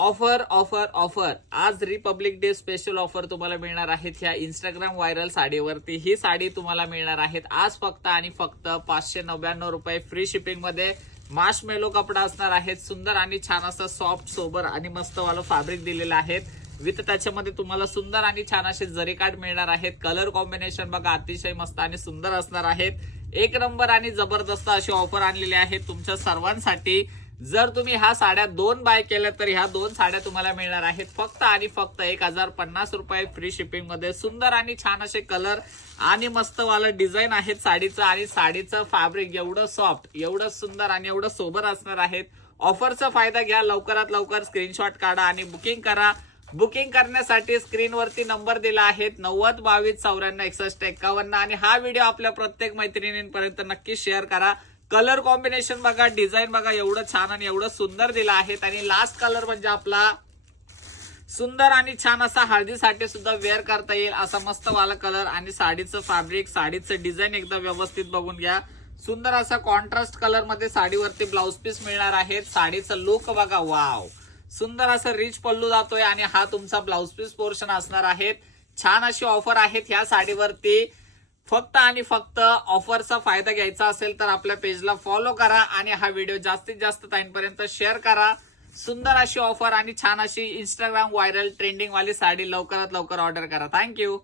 Offer offer offer आज Republic day special offer तुम्हाला मिळणार आहेत ह्या इंस्टाग्राम व्हायरल साडीवरती। ही साडी तुम्हाला मिळणार आहेत आज फक्त आणि फक्त 599 रुपये फ्री शिपिंग मध्ये। मार्शमेलो कपडा असणार आहे, सुंदर आणि छान असं सॉफ्ट सोबर आणि मस्त वाला फॅब्रिक दिलेलं आहे विथ त्याच्यामध्ये तुम्हाला सुंदर आणि छान असे जरी कार्ड मिळणार आहेत। कलर कॉम्बिनेशन बघा अतिशय मस्त आणि सुंदर असणार आहेत। एक नंबर आणि जबरदस्त अशी ऑफर आणलेली आहे तुमच्या सर्वांसाठी। जर तुम्ही ह्या साड्या 2 बाय केल्या तर ह्या 2 साड्या तुम्हाला मिळणार आहेत फक्त आणि फक्त 1050 रुपये फ्री शिपिंग मध्ये। सुंदर आणि छान असे कलर आणि मस्त वाला डिझाईन आहेत साडीचं आणि साडीचं फॅब्रिक एवढं सॉफ्ट, एवढं सुंदर आणि एवढं सोबर असणार आहेत। ऑफरचा फायदा घ्या, लवकरात लवकर स्क्रीनशॉट काढा आणि बुकिंग करा। बुकिंग करण्यासाठी स्क्रीनवरती नंबर दिला आहे 90 22 94 61 51 आणि हा व्हिडिओ आपल्या प्रत्येक मैत्रिणींपर्यंत नक्की शेअर करा। कलर कॉम्बिनेशन बघा, डिझाईन बघा एवढं छान आणि एवढं सुंदर दिलं आहे। आणि लास्ट कलर म्हणजे आपला सुंदर आणि छान असा हळदीसाठी सुद्धा वेअर करता येईल असा मस्त वाला कलर आणि साडीचं फॅब्रिक, साडीचं डिझाईन एकदा व्यवस्थित बघून घ्या। सुंदर असा कॉन्ट्रास्ट कलर मध्ये साडीवरती ब्लाउज पीस मिळणार आहे। साडीचं लुक बघा, वाव, सुंदर असं रिच पल्लू जातोय आणि हा तुमचा ब्लाउज पीस पोर्शन असणार आहे। छान अशी ऑफर आहे ह्या साडीवरती। फक्त आणि फक्त ऑफरचा फायदा घ्यायचा असेल तर आपल्या पेजला फॉलो करा आणि हा व्हिडिओ जास्तीत जास्त टाइमपर्यंत शेअर करा। सुंदर अशी ऑफर आणि छान अशी इंस्टाग्राम व्हायरल ट्रेंडिंग वाली साडी लवकरात लवकर ऑर्डर करा। थँक्यू।